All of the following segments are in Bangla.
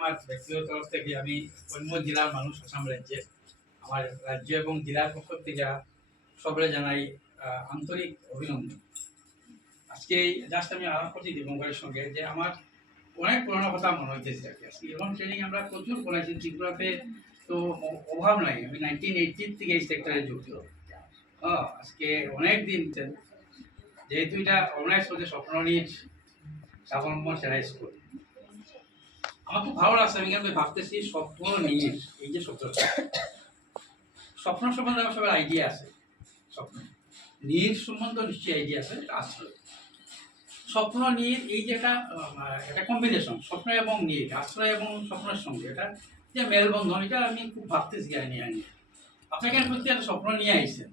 আমার ব্যক্তিগত তরফ থেকে আমি অন্য জেলার মানুষ আসাম রাজ্যে আমার রাজ্য এবং জেলার পক্ষ থেকে সবাই জানাই আন্তরিক অভিনন্দন। আজকে জাস্ট আমি আলাপ করছি দীপঙ্করের সঙ্গে যে আমার অনেক পুরোনো কথা মনে হইতেছে আর কি। আজকে এরকম ট্রেনিং আমরা প্রচুর করেছি ত্রিপুরাতে, তো অভাব নাই। আমি 1980 থেকে এই সেক্টরে যুক্ত। আজকে অনেক দিন যেহেতু এটা অর্গানাইজ করছে স্বপ্ননীর সাবলম্ব সেরা স্কুল, আমার খুব ভালো লাগছে। আমি ভাবতেছি স্বপ্ন নিয়ে এই যে শব্দটা, স্বপ্ন সম্বন্ধে আমার সবার আইডিয়া আছে, স্বপ্ন নীর সম্বন্ধে নিশ্চয়ই আইডিয়া আছে। আশ্রয়, স্বপ্ন নীর এই যে একটা কম্বিনেশন, স্বপ্ন এবং নীর, আশ্রয় এবং স্বপ্নের সঙ্গে এটা যে মেলবন্ধন, এটা আমি খুব ভাবতেছি নিয়ে আনি। আপনাকে প্রতি একটা স্বপ্ন নিয়ে আইসেন।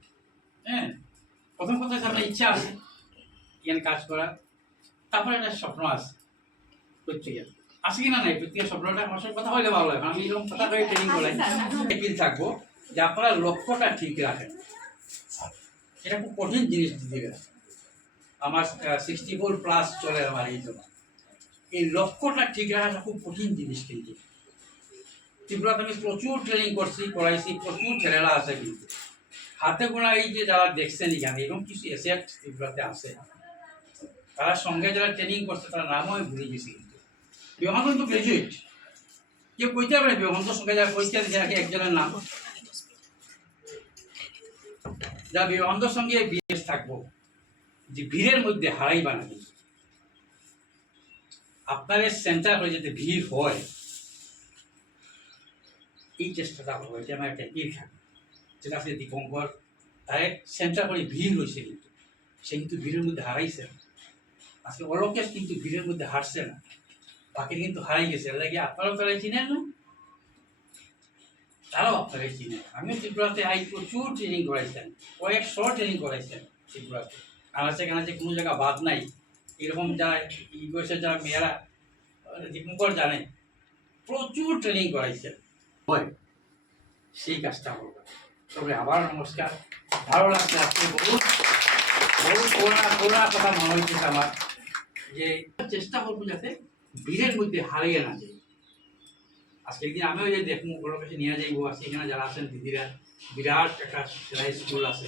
হ্যাঁ, প্রথম কথা হচ্ছে আপনার ইচ্ছা আছে এখানে কাজ করার, তারপরে একটা স্বপ্ন আছে প্রত্যেকের। আছে কিনা নাই প্রত্যেকের স্বপ্নটা? আমার সঙ্গে কথা হইলে ভালো লাগে। আমি এরকম কথা করে ট্রেনিং করাই, একদিন থাকবো যে আপনারা লক্ষ্যটা ঠিক রাখেন। এটা খুব কঠিন জিনিস দিদিরা, আমার 64+ চলে আমার এই জন্য। এই লক্ষ্যটা ঠিক রাখাটা খুব কঠিন জিনিস। কিন্তু ত্রিপুরাতে আমি প্রচুর ট্রেনিং করাইছি, প্রচুর ছেলেরা আছে, কিন্তু হাতে গোনা এই যে যারা দেখছেন এখানে এরকম কিছু এসেট ত্রিপুরাতে আছে, তারা সঙ্গে যারা ট্রেনিং করছে তার নামও আমি ভুলে গেছি। কিন্তু বিবেকানন্দ তো গ্রাজুয়েট, কেউ কইতে পারে বিবেকানন্দের সঙ্গে যারা পরিচয় দিচ্ছে একজনের নাম, যা বিবেকানন্দের সঙ্গে বিএস থাকবো যে ভিড়ের মধ্যে হারাইবা না। আপনার সেন্টার করে যাতে ভিড় হয়, এই চেষ্টাটা হবে যে আমার একটা ভিড় থাকবে। যেটা আছে দীপঙ্কর তার সেন্টার করে ভিড় হয়েছে, কিন্তু সে কিন্তু ভিড়ের মধ্যে হারাইছে। আজকে অলোকেশ কিন্তু ভিড়ের মধ্যে হারছে না, বাকি কিন্তু হারাই গেছে। লাগে আপনারাও তারাই চিনেন না, তারাও আপনারাই চিনেন। আমিও ত্রিপুরাতে প্রচুর ট্রেনিং করাইছেন, কয়েকশো ট্রেনিং করাইছেন ত্রিপুরাতে। কানাচে কোনো জায়গা বাদ নাই। এরকম যারা এই বয়সের যারা মেয়েরা দীপঙ্কর জানে, প্রচুর ট্রেনিং করাইছেন। সেই কাজটা করবে। তবে আবার নমস্কার, ভালো লাগছে। আজকে বহুত কথা মনে হয়েছে আমার, যে চেষ্টা করবো যাতে ভিড়ের মধ্যে হারিয়ে না যায়। আজকে একদিন আমিও যে দেখবো ওর কাছে নিয়ে যাইবো। আজকে এখানে যারা আছেন দিদিরা, বিরাট একটা সেলাই স্কুল আছে,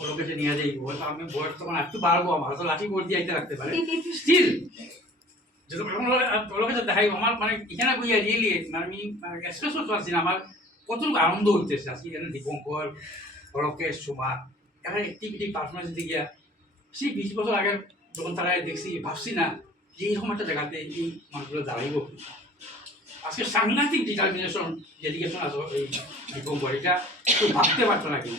ওর কাছে নিয়ে যাইবো। হয়তো আমি বয়স তখন একটু বাড়বো, আমার হয়তো লাঠি বোর্ড দিয়ে আইতে রাখতে পারে, স্টিল যদি ওর কাছে দেখাইবো। আমার মানে এখানে বইয়া রিয়েলি আমি এক্সপ্রেস করতে পারছি না আমার কতটুকু আনন্দ হইতেছে। আজকে এখানে দীপঙ্কর, হরকেশ, সুমা এখানে অ্যাক্টিভিটি পারফরমেন্স দিকে গিয়া সেই 20 বছর আগে যখন তারা দেখছি, ভাবছি না যে এইরকম একটা জায়গাতে এই মানুষগুলো দাঁড়াইব। আজকে সাংঘাতিক ডিটারমিনেশন, ডেডিকেশন আছে এই দীপঙ্কর, এটা ভাবতে পারতো না। কিন্তু